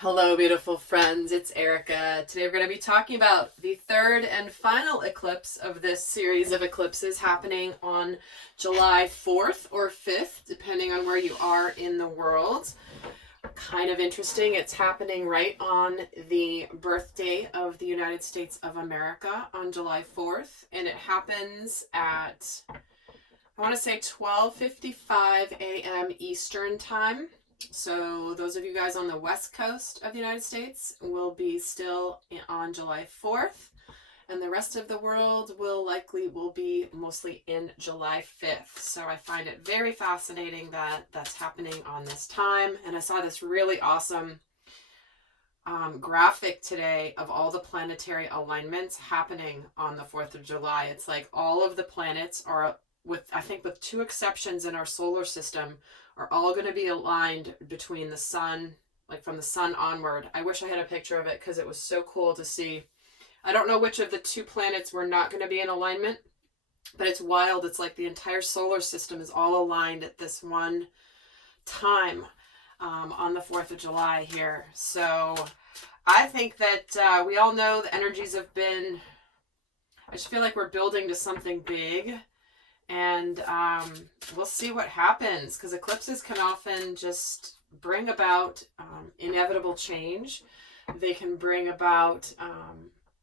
Hello, beautiful friends. It's Erika. Today we're going to be talking about the third and final eclipse of this series of eclipses happening on July 4th or 5th, depending on where you are in the world. Kind of interesting. It's happening right on the birthday of the United States of America on July 4th, and it happens at, I want to say 12:55 a.m. Eastern Time. So those of you guys on the west coast of the United States will be still on July 4th, and the rest of the world will be mostly in July 5th. So I find it very fascinating that that's happening on this time. And I saw this really awesome graphic today of all the planetary alignments happening on the 4th of July. It's like all of the planets are, I think with two exceptions in our solar system, are all going to be aligned between the sun, like from the sun onward. I wish I had a picture of it because it was so cool to see. I don't know which of the two planets were not going to be in alignment, but it's wild. It's like the entire solar system is all aligned at this one time on the 4th of July here. So I think that we all know the energies have been, I just feel like we're building to something big. And we'll see what happens, because eclipses can often just bring about inevitable change. They can bring about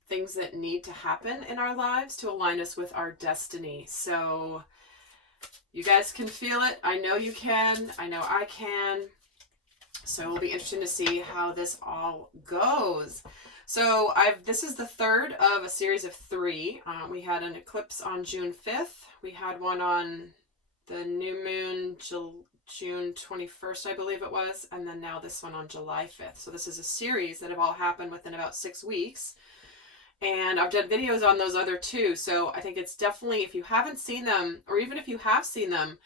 things that need to happen in our lives to align us with our destiny. So you guys can feel it. I know you can. I know I can. So it'll be interesting to see how this all goes. So this is the third of a series of three. We had an eclipse on June 5th. We had one on the new moon, June 21st, I believe it was. And then now this one on July 5th. So this is a series that have all happened within about 6 weeks. And I've done videos on those other two. So I think it's definitely, if you haven't seen them, or even if you have seen them,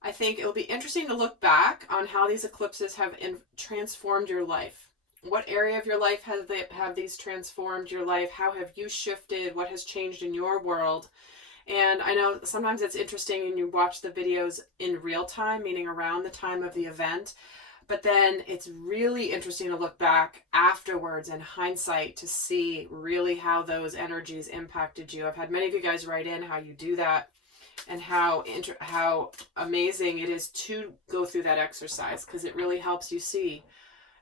I think it'll be interesting to look back on how these eclipses have transformed your life. What area of your life have these transformed your life? How have you shifted? What has changed in your world? And I know sometimes it's interesting and you watch the videos in real time, meaning around the time of the event. But then it's really interesting to look back afterwards in hindsight to see really how those energies impacted you. I've had many of you guys write in how you do that and how amazing it is to go through that exercise, because it really helps you see.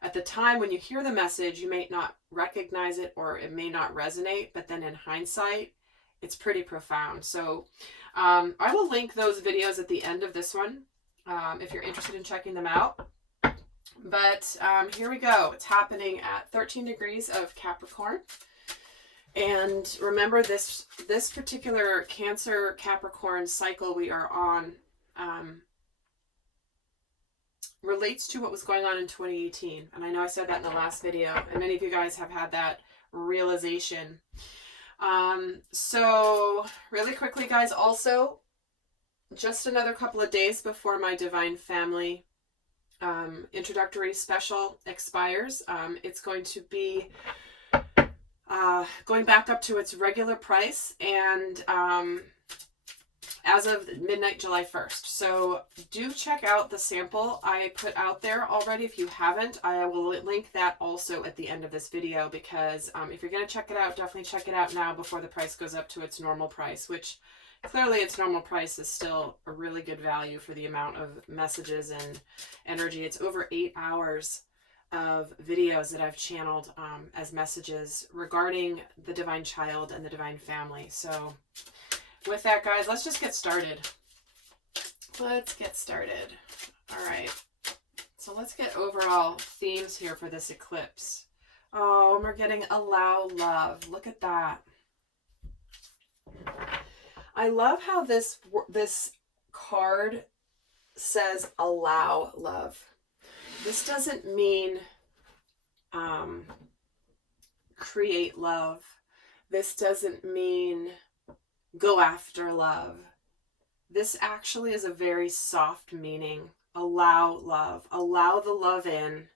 At the time when you hear the message, you may not recognize it or it may not resonate, but then in hindsight, it's pretty profound. So I will link those videos at the end of this one if you're interested in checking them out. But here we go. It's happening at 13 degrees of Capricorn. And remember, this particular Cancer Capricorn cycle we are on relates to what was going on in 2018. And I know I said that in the last video, and many of you guys have had that realization. So really quickly, guys, also just another couple of days before my Divine Family introductory special expires. It's going to be going back up to its regular price, and as of midnight July 1st. So do check out the sample I put out there already. If you haven't, I will link that also at the end of this video, because if you're going to check it out, definitely check it out now before the price goes up to its normal price, which clearly its normal price is still a really good value for the amount of messages and energy. It's over 8 hours of videos that I've channeled as messages regarding the Divine Child and the Divine Family. So with that, guys, let's just get started. Let's get started. All right. So let's get overall themes here for this eclipse. Oh, and we're getting allow love. Look at that. I love how this card says allow love. This doesn't mean create love. This doesn't mean go after love. This actually is a very soft meaning. Allow love. Allow the love in,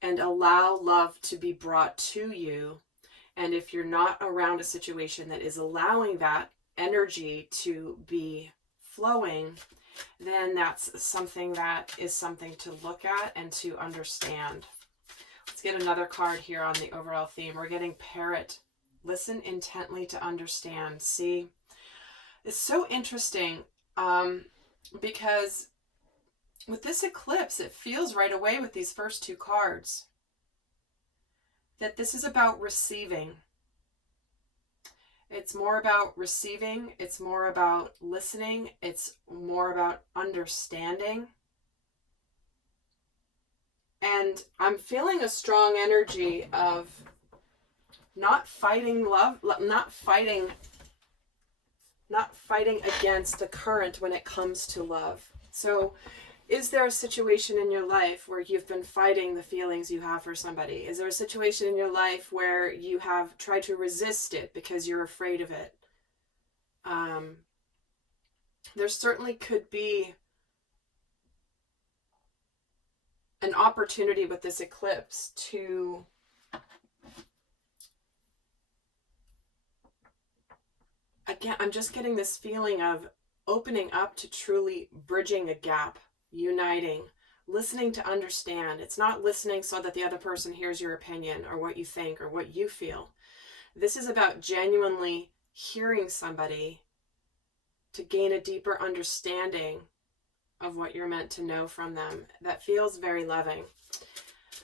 and allow love to be brought to you. And if you're not around a situation that is allowing that energy to be flowing, then that's something that is something to look at and to understand. get another card here on the overall theme. We're getting Parrot. Listen intently to understand. See, it's so interesting because with this eclipse, it feels right away with these first two cards that this is about receiving. It's more about receiving. It's more about listening. It's more about understanding. And I'm feeling a strong energy of not fighting love, not fighting against the current when it comes to love. So is there a situation in your life where you've been fighting the feelings you have for somebody? Is there a situation in your life where you have tried to resist it because you're afraid of it? There certainly could be an opportunity with this eclipse to again, I'm just getting this feeling of opening up to truly bridging a gap, uniting, listening to understand. It's not listening so that the other person hears your opinion or what you think or what you feel. This is about genuinely hearing somebody to gain a deeper understanding of what you're meant to know from them. That feels very loving.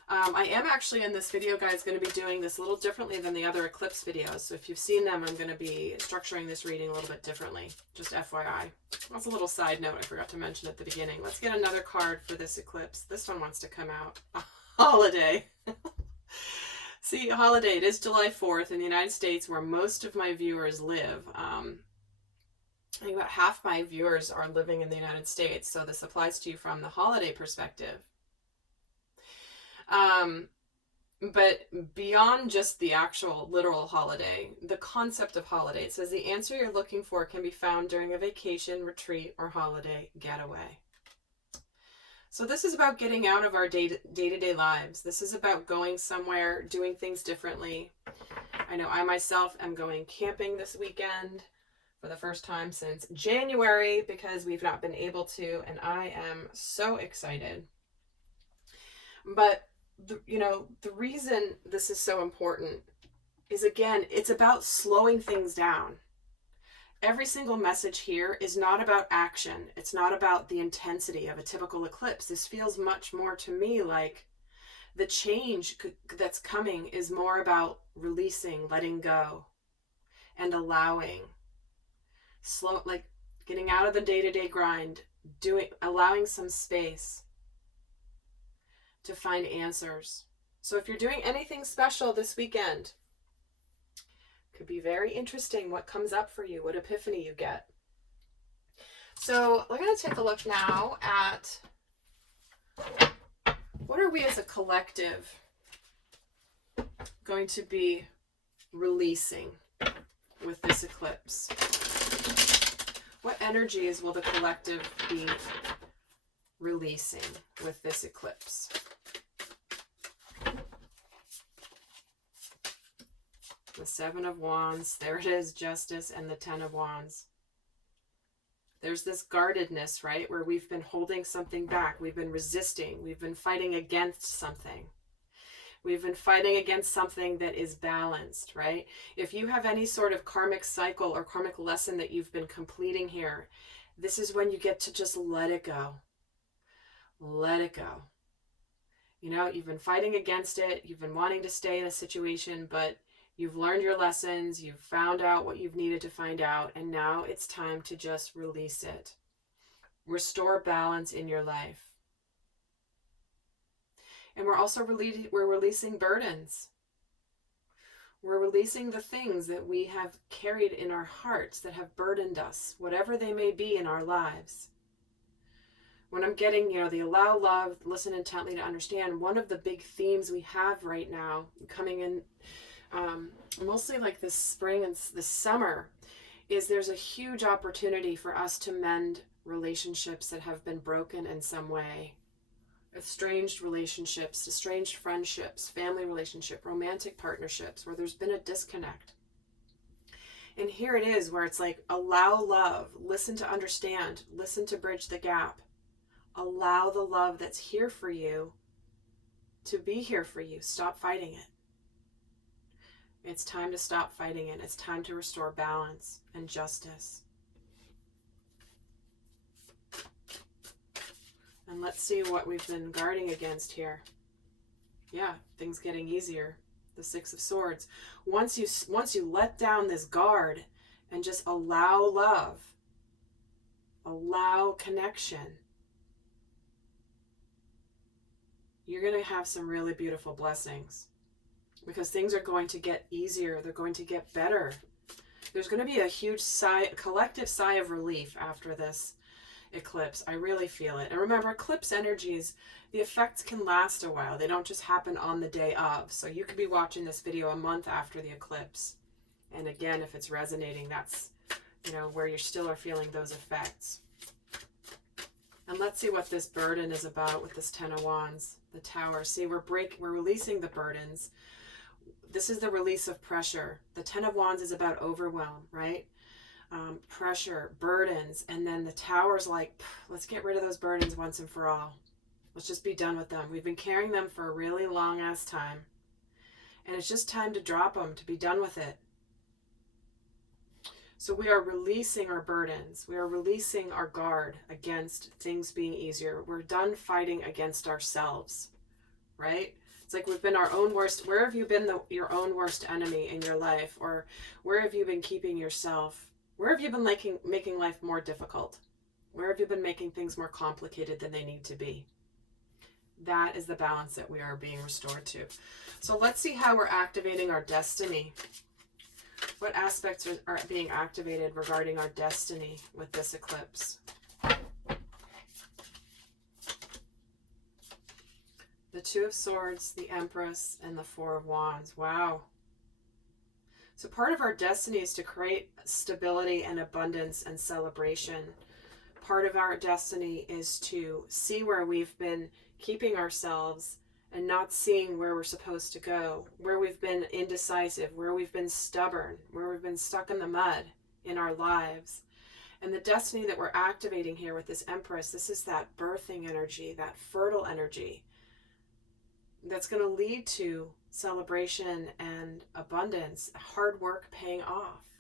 I am actually in this video, guys, going to be doing this a little differently than the other eclipse videos. So if you've seen them, I'm going to be structuring this reading a little bit differently. Just FYI. That's a little side note I forgot to mention at the beginning. Let's get another card for this eclipse. This one wants to come out. A holiday. See, holiday. It is July 4th in the United States, where most of my viewers live. I think about half my viewers are living in the United States, so this applies to you from the holiday perspective. But beyond just the actual literal holiday, the concept of holiday, it says the answer you're looking for can be found during a vacation, retreat, or holiday getaway. So this is about getting out of our day-to-day lives. This is about going somewhere, doing things differently. I know I myself am going camping this weekend for the first time since January because we've not been able to, and I am so excited. But the reason this is so important is, again, it's about slowing things down. Every single message here is not about action. It's not about the intensity of a typical eclipse. This feels much more to me like the change that's coming is more about releasing, letting go, and allowing. Like getting out of the day-to-day grind, allowing some space to find answers. So if you're doing anything special this weekend, could be very interesting what comes up for you, what epiphany you get. So we're going to take a look now at what are we as a collective going to be releasing with this eclipse. What energies will the collective be releasing with this eclipse? The Seven of Wands, there it is, Justice, and the Ten of Wands. There's this guardedness, right, where we've been holding something back. We've been resisting. We've been fighting against something. We've been fighting against something that is balanced, right? If you have any sort of karmic cycle or karmic lesson that you've been completing here, this is when you get to just let it go. Let it go. You've been fighting against it. You've been wanting to stay in a situation, but you've learned your lessons. You've found out what you've needed to find out. And now it's time to just release it. Restore balance in your life. And we're also releasing burdens. We're releasing the things that we have carried in our hearts that have burdened us, whatever they may be in our lives. When I'm getting, the allow, love, listen intently to understand, one of the big themes we have right now coming in, mostly like this spring and this summer, is there's a huge opportunity for us to mend relationships that have been broken in some way. Estranged relationships, estranged friendships, family relationship, romantic partnerships where there's been a disconnect. And here it is where it's like, allow love, listen to understand, listen to bridge the gap. Allow the love that's here for you to be here for you. Stop fighting it. It's time to stop fighting it. It's time to restore balance and justice. And let's see what we've been guarding against here. Yeah, things getting easier. The Six of Swords. Once you let down this guard and just allow love, allow connection, you're going to have some really beautiful blessings, because things are going to get easier. They're going to get better. There's going to be a huge collective sigh of relief after this eclipse. I really feel it. And remember, eclipse energies, the effects can last a while. They don't just happen on the day of. So you could be watching this video a month after the eclipse. And again, if it's resonating, that's, where you still are feeling those effects. And let's see what this burden is about with this Ten of Wands, the Tower. See, we're releasing the burdens. This is the release of pressure. The Ten of Wands is about overwhelm, right? Pressure, burdens, and then the Tower's like, let's get rid of those burdens once and for all. Let's just be done with them. We've been carrying them for a really long ass time, and it's just time to drop them, to be done with it. So we are releasing our burdens. We are releasing our guard against things being easier. We're done fighting against ourselves, right? It's like we've been our own worst. Where have you been your own worst enemy in your life? Or where have you been keeping yourself? Where have you been making life more difficult? Where have you been making things more complicated than they need to be? That is the balance that we are being restored to. So let's see how we're activating our destiny. What aspects are being activated regarding our destiny with this eclipse? The Two of Swords, the Empress, and the Four of Wands. Wow. So part of our destiny is to create stability and abundance and celebration. Part of our destiny is to see where we've been keeping ourselves and not seeing where we're supposed to go, where we've been indecisive, where we've been stubborn, where we've been stuck in the mud in our lives. And the destiny that we're activating here with this Empress, this is that birthing energy, that fertile energy that's going to lead to celebration and abundance, hard work paying off.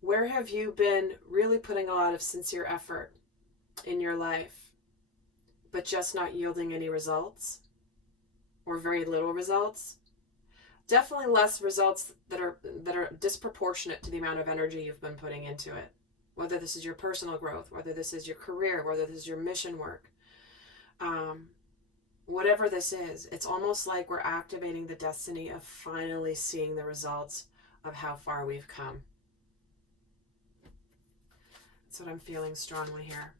Where have you been really putting a lot of sincere effort in your life, but just not yielding any results, or very little results? Definitely less results that are disproportionate to the amount of energy you've been putting into it. Whether this is your personal growth, whether this is your career, whether this is your mission work, whatever this is, it's almost like we're activating the destiny of finally seeing the results of how far we've come. That's what I'm feeling strongly here.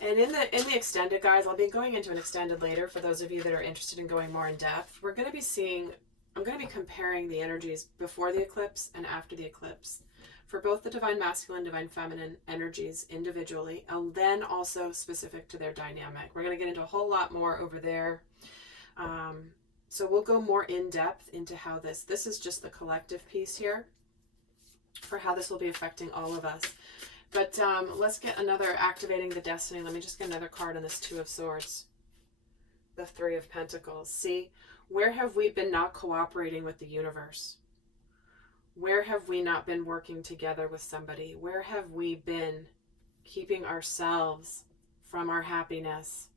And in the extended, guys, I'll be going into an extended later for those of you that are interested in going more in depth. We're going to be seeing, I'm going to be comparing the energies before the eclipse and after the eclipse for both the divine masculine, divine feminine energies individually, and then also specific to their dynamic. We're going to get into a whole lot more over there. So we'll go more in depth into how this is just the collective piece here for how this will be affecting all of us. But let's get another activating the destiny. Let me just get another card on this Two of Swords. The Three of Pentacles. See, where have we been not cooperating with the universe? Where have we not been working together with somebody? Where have we been keeping ourselves from our happiness?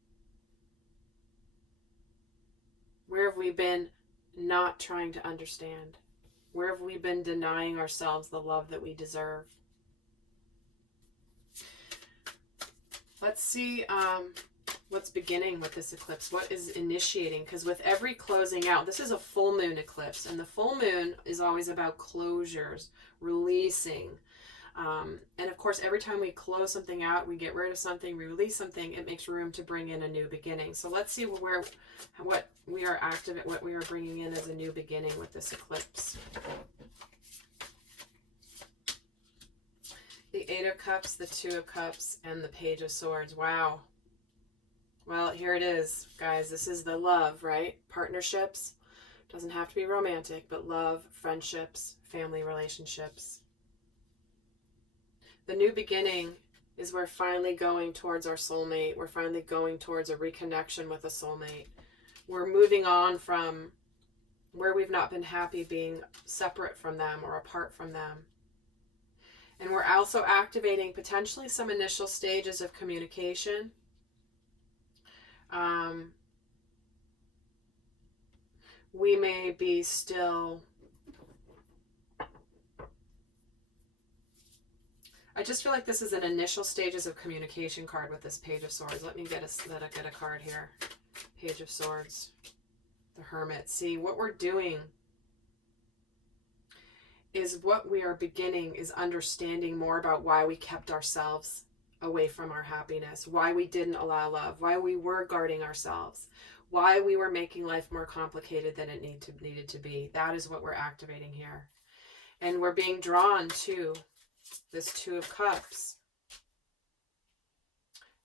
Where have we been not trying to understand? Where have we been denying ourselves the love that we deserve? Let's see what's beginning with this eclipse. What is initiating? Because with every closing out, this is a full moon eclipse, and the full moon is always about closures, releasing. And of course, every time we close something out, we get rid of something, we release something, it makes room to bring in a new beginning. So let's see what we are bringing in as a new beginning with this eclipse. The Eight of Cups, the Two of Cups, and the Page of Swords. Wow. Well, here it is, guys. This is the love, right? Partnerships. Doesn't have to be romantic, but love, friendships, family relationships. The new beginning is we're finally going towards our soulmate. We're finally going towards a reconnection with a soulmate. We're moving on from where we've not been happy being separate from them or apart from them. And we're also activating potentially some initial stages of communication. We may be still... I just feel like this is an initial stages of communication card with this Page of Swords. Let me get a card here. Page of Swords. The Hermit. See, what we're doing is what we are beginning is understanding more about why we kept ourselves away from our happiness, why we didn't allow love, why we were guarding ourselves, why we were making life more complicated than it needed to be. That is what we're activating here. And we're being drawn to this Two of Cups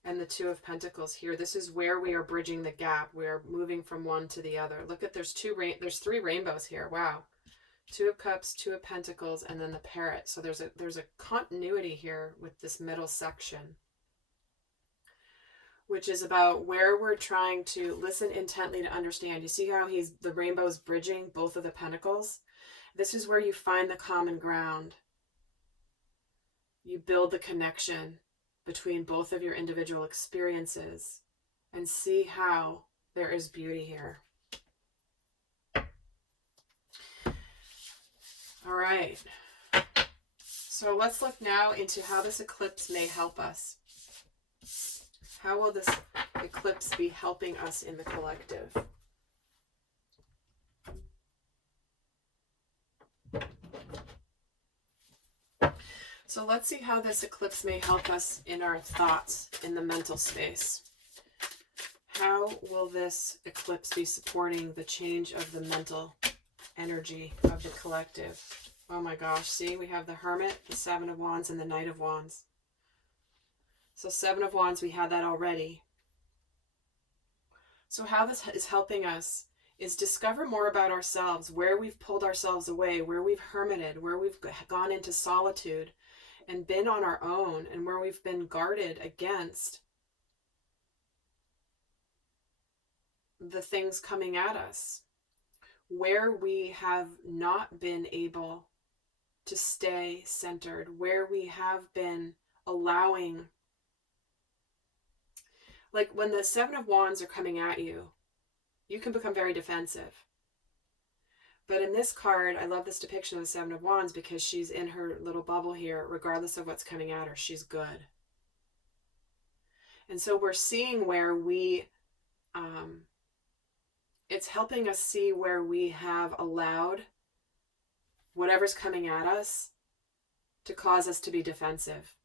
and the Two of Pentacles here. This is where we are bridging the gap. We are moving from one to the other. Look at, there's 3 rainbows here. Wow. Two of Cups, Two of Pentacles, and then the Parrot. So there's a continuity here with this middle section, which is about where we're trying to listen intently to understand. You see how the rainbow's bridging both of the pentacles? This is where you find the common ground. You build the connection between both of your individual experiences and see how there is beauty here. All right. So let's look now into how this eclipse may help us. How will this eclipse be helping us in the collective? So let's see how this eclipse may help us in our thoughts, in the mental space. How will this eclipse be supporting the change of the mental energy of the collective? Oh my gosh, see, we have the Hermit, the Seven of Wands, and the Knight of Wands. So Seven of Wands, we had that already. So how this is helping us is discover more about ourselves, where we've pulled ourselves away, where we've hermited, where we've gone into solitude and been on our own, and where we've been guarded against the things coming at us, where we have not been able to stay centered, where we have been allowing, like when the Seven of Wands are coming at you, you can become very defensive. But in this card, I love this depiction of the Seven of Wands because she's in her little bubble here. Regardless of what's coming at her, she's good. And so we're seeing where we, it's helping us see where we have allowed whatever's coming at us to cause us to be defensive.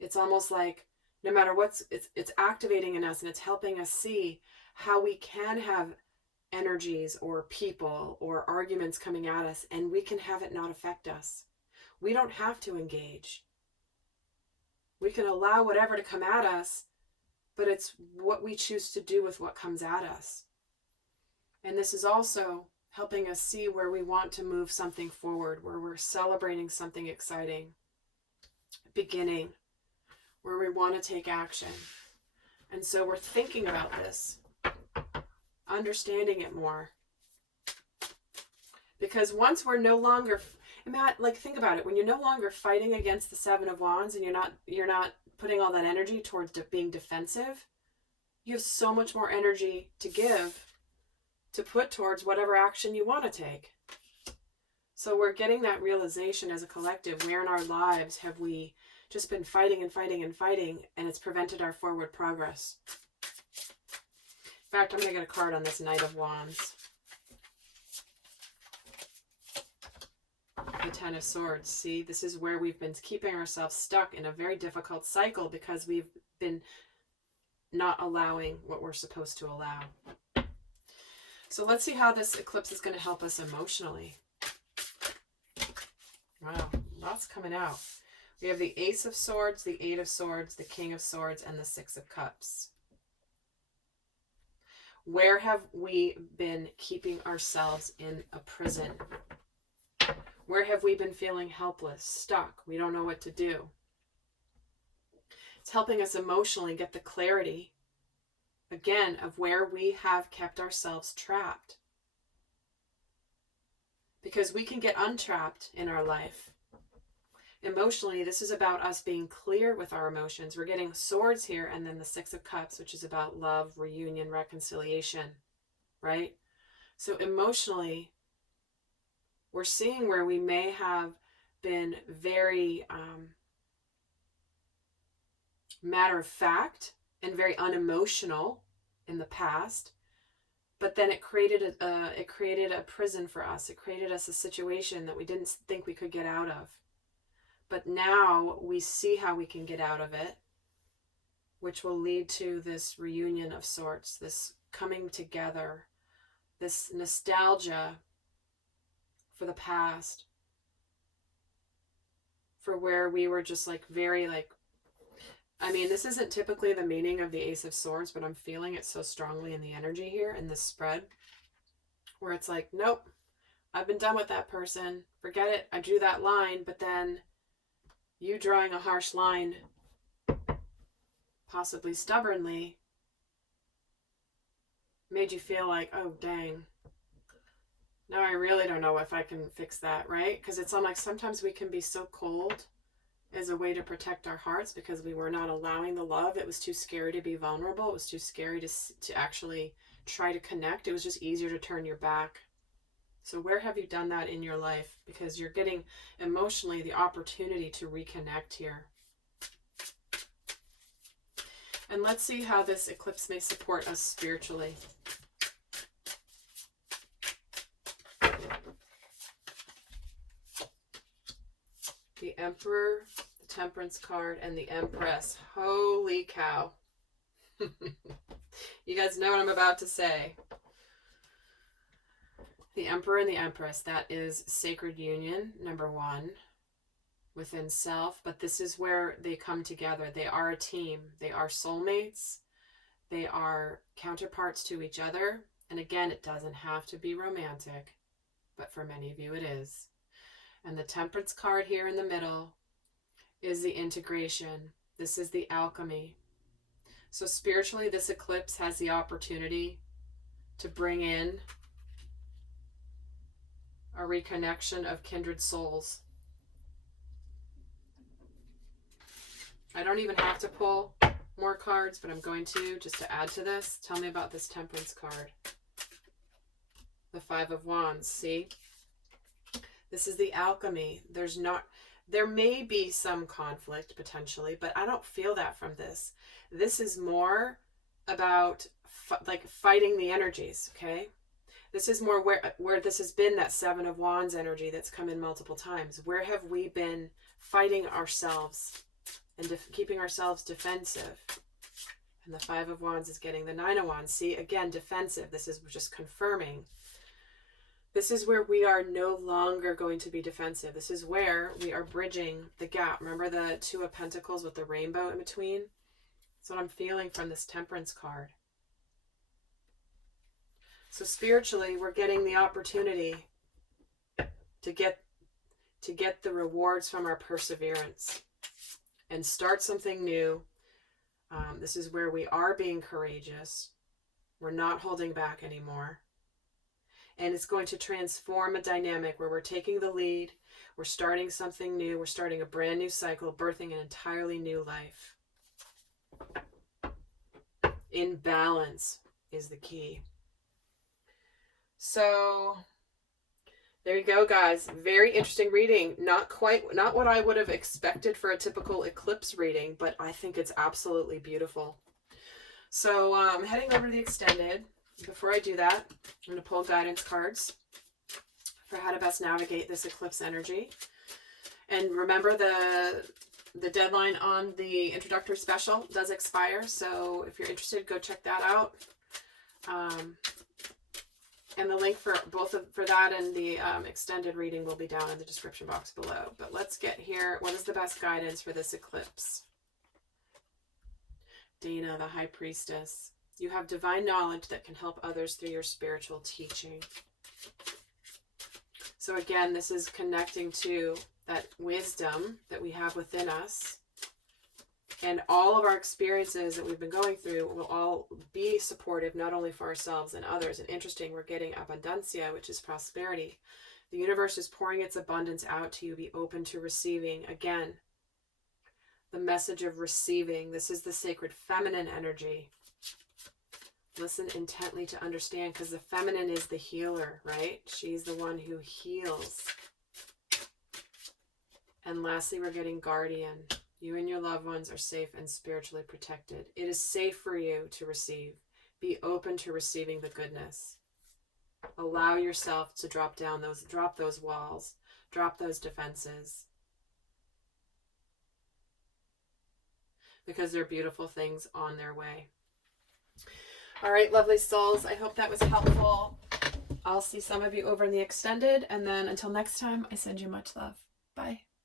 It's almost like no matter what's, it's activating in us, and it's helping us see how we can have energies or people or arguments coming at us, and we can have it not affect us. We don't have to engage. We can allow whatever to come at us, but it's what we choose to do with what comes at us. And this is also helping us see where we want to move something forward, where we're celebrating something exciting, beginning, where we want to take action. And so we're thinking about this, understanding it more. Because once we're no longer, like think about it, when you're no longer fighting against the Seven of Wands and you're not putting all that energy towards being defensive, you have so much more energy to give, to put towards whatever action you want to take. So we're getting that realization as a collective, where in our lives have we just been fighting and fighting and fighting, and it's prevented our forward progress. In fact, I'm going to get a card on this Knight of Wands. The Ten of Swords. See, this is where we've been keeping ourselves stuck in a very difficult cycle because we've been not allowing what we're supposed to allow. So let's see how this eclipse is going to help us emotionally. Wow, lots coming out. We have the Ace of Swords, the Eight of Swords, the King of Swords, and the Six of Cups. Where have we been keeping ourselves in a prison? Where have we been feeling helpless, stuck? We don't know what to do. It's helping us emotionally get the clarity, again, of where we have kept ourselves trapped. Because we can get untrapped in our life. Emotionally, this is about us being clear with our emotions. We're getting swords here, and then the Six of Cups, which is about love, reunion, reconciliation, right? So emotionally, we're seeing where we may have been very matter of fact and very unemotional in the past, but then it created a prison for us. It created us a situation that we didn't think we could get out of. But now we see how we can get out of it, which will lead to this reunion of sorts, this coming together, this nostalgia for the past, for where we were just like very like, I mean, this isn't typically the meaning of the Ace of Swords, but I'm feeling it so strongly in the energy here in this spread, where it's like, nope, I've been done with that person. Forget it. I drew that line, but then you drawing a harsh line, possibly stubbornly, made you feel like, oh, dang. Now I really don't know if I can fix that, right? Because it's like sometimes we can be so cold as a way to protect our hearts because we were not allowing the love. It was too scary to be vulnerable. It was too scary to actually try to connect. It was just easier to turn your back. So where have you done that in your life? Because you're getting emotionally the opportunity to reconnect here. And let's see how this eclipse may support us spiritually. The Emperor, the Temperance card, and the Empress. Holy cow. You guys know what I'm about to say. The Emperor and the Empress, that is sacred union, number one, within self. But this is where they come together. They are a team. They are soulmates. They are counterparts to each other. And again, it doesn't have to be romantic, but for many of you it is. And the Temperance card here in the middle is the integration. This is the alchemy. So spiritually, this eclipse has the opportunity to bring in a reconnection of kindred souls. I don't even have to pull more cards, but I'm going to just to add to this. Tell me about this Temperance card. The Five of Wands, see? This is the alchemy. There may be some conflict potentially, but I don't feel that from this. This is more about like fighting the energies, okay? This is more where this has been that Seven of Wands energy that's come in multiple times. Where have we been fighting ourselves and keeping ourselves defensive? And the Five of Wands is getting the Nine of Wands. See, again, defensive. This is just confirming. This is where we are no longer going to be defensive. This is where we are bridging the gap. Remember the Two of Pentacles with the rainbow in between? That's what I'm feeling from this Temperance card. So spiritually, we're getting the opportunity to get the rewards from our perseverance and start something new. This is where we are being courageous. We're not holding back anymore. And it's going to transform a dynamic where we're taking the lead. We're starting something new. We're starting a brand new cycle, birthing an entirely new life. In balance is the key. So there you go, guys. Very interesting reading. Not what I would have expected for a typical eclipse reading, but I think it's absolutely beautiful. So I'm heading over to the extended. Before I do that, I'm going to pull guidance cards for how to best navigate this eclipse energy. And remember, the deadline on the introductory special does expire, so if you're interested, go check that out. And the link for that and the extended reading will be down in the description box below. But let's get here. What is the best guidance for this eclipse? Dana, the High Priestess. You have divine knowledge that can help others through your spiritual teaching. So again, this is connecting to that wisdom that we have within us And all of our experiences that we've been going through will all be supportive, not only for ourselves and others. And interesting, we're getting abundancia, which is prosperity. The universe is pouring its abundance out to you. Be open to receiving. Again, the message of receiving. This is the sacred feminine energy. Listen intently to understand, because the feminine is the healer, right? She's the one who heals. And lastly, we're getting guardian. You and your loved ones are safe and spiritually protected. It is safe for you to receive. Be open to receiving the goodness. Allow yourself to drop those walls, drop those defenses. Because there are beautiful things on their way. All right, lovely souls. I hope that was helpful. I'll see some of you over in the extended. And then until next time, I send you much love. Bye.